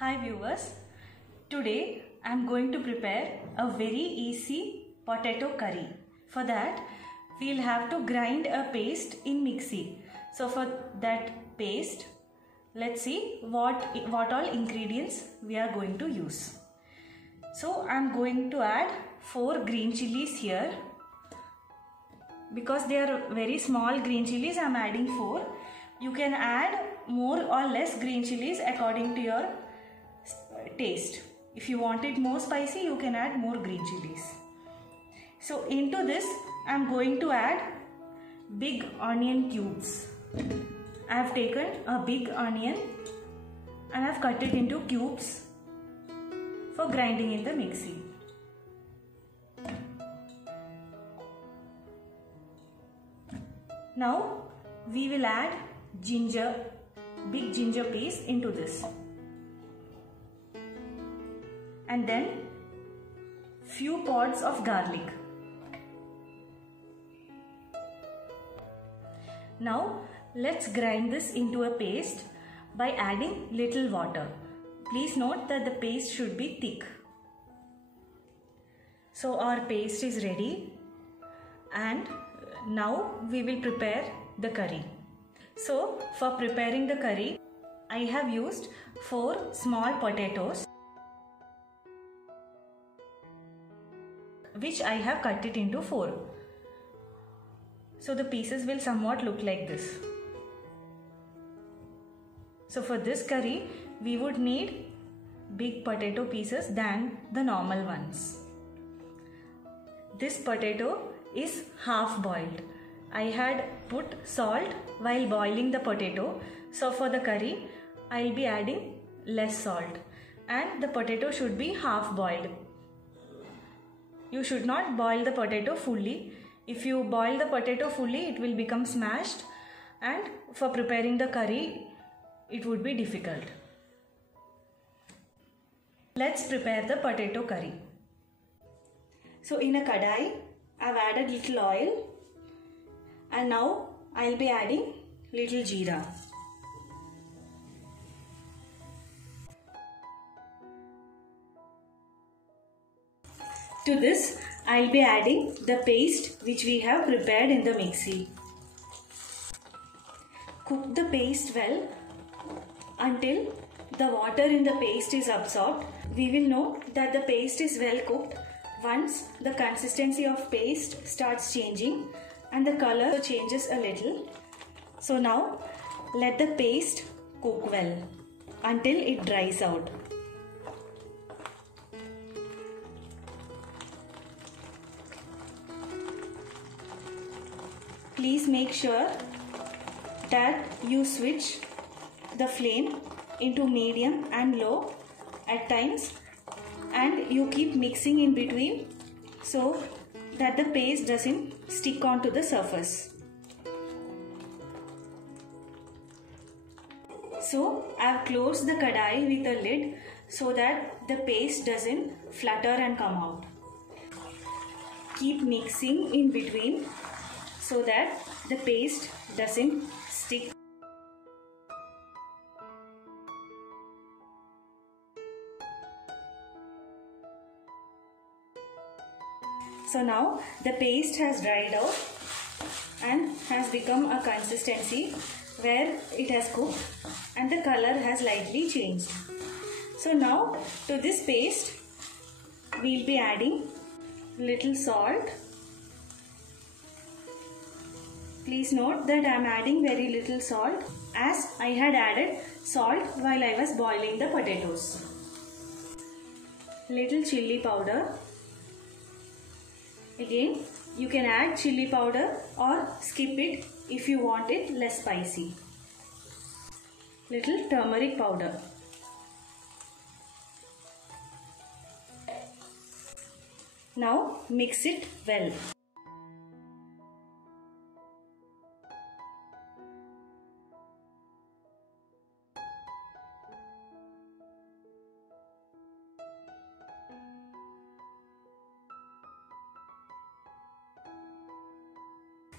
Hi viewers, today I am going to prepare a very easy potato curry. For that we will have to grind a paste in mixie. So for that paste, let's see what all ingredients we are going to use. So I am going to add 4 green chilies here. Because they are very small green chilies, I am adding 4. You can add more or less green chilies according to your taste. If you want it more spicy, you can add more green chilies. So into this I am going to add big onion cubes. I have taken a big onion and I have cut it into cubes for grinding in the mixie. Now we will add ginger, big ginger piece into this, and then few pods of garlic. Now let's grind this into a paste by adding little water. Please note that the paste should be thick. So our paste is ready, and now we will prepare the curry. So for preparing the curry, I have used 4 small potatoes, which I have cut it into 4. So the pieces will somewhat look like this. So for this curry, we would need big potato pieces than the normal ones. This potato is half boiled. I had put salt while boiling the potato, so for the curry I will be adding less salt, and the potato should be half boiled. You should not boil the potato fully. If you boil the potato fully, it will become smashed, and for preparing the curry it would be difficult. Let's prepare the potato curry. So in a kadai, I have added little oil, and now I will be adding little jeera. To this I will be adding the paste which we have prepared in the mixie. Cook the paste well until the water in the paste is absorbed. We will know that the paste is well cooked once the consistency of paste starts changing and the color changes a little. So now let the paste cook well until it dries out. Please make sure that you switch the flame into medium and low at times, and you keep mixing in between so that the paste doesn't stick onto the surface. So I have closed the kadai with a lid so that the paste doesn't flutter and come out. Keep mixing in between so that the paste doesn't stick. So now the paste has dried out and has become a consistency where it has cooked and the color has lightly changed. So now to this paste we will be adding little salt. Please note that I am adding very little salt, as I had added salt while I was boiling the potatoes. Little chilli powder. Again, you can add chilli powder or skip it if you want it less spicy. Little turmeric powder. Now mix it well.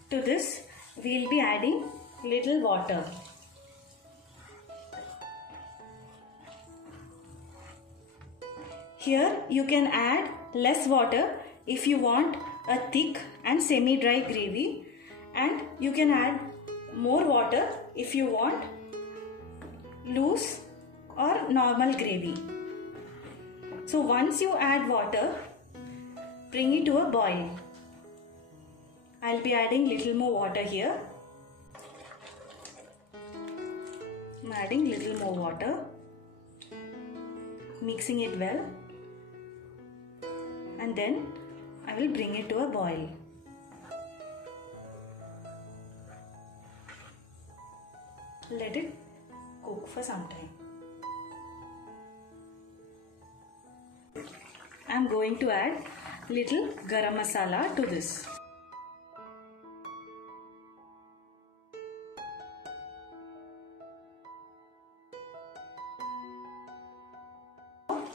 To this we will be adding little water. Here you can add less water if you want a thick and semi-dry gravy, and you can add more water if you want loose or normal gravy. So once you add water, bring it to a boil. I'll be adding little more water here. I'm adding little more water, mixing it well, and then I will bring it to a boil. Let it cook for some time. I am going to add little garam masala to this.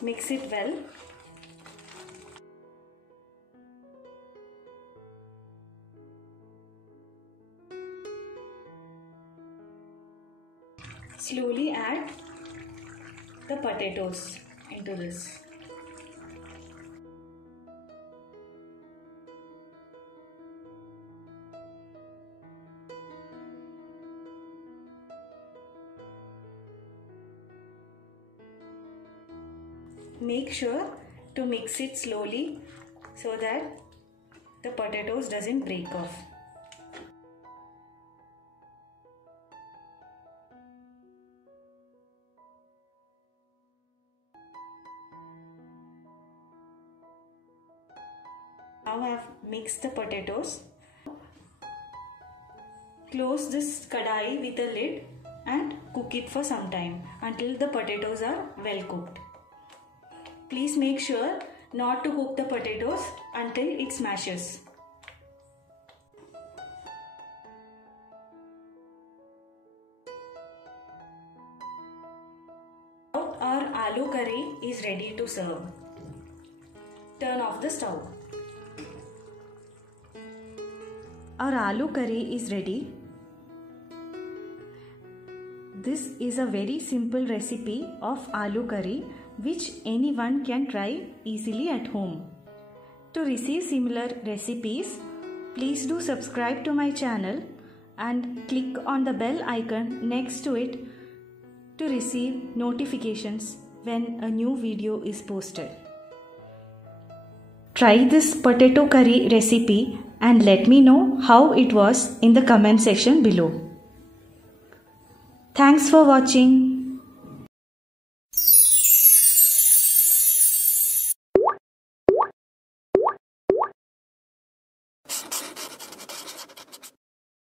Mix it well. Slowly add the potatoes into this. Make sure to mix it slowly so that the potatoes doesn't break off. Now I have mixed the potatoes. Close this kadai with a lid and cook it for some time until the potatoes are well cooked. Please make sure not to cook the potatoes until it smashes. Our aloo curry is ready to serve. Turn off the stove. Our aloo curry is ready. This is a very simple recipe of aloo curry which anyone can try easily at home. To receive similar recipes, please do subscribe to my channel and click on the bell icon next to it to receive notifications when a new video is posted. Try this potato curry recipe and let me know how it was in the comment section below. Thanks for watching.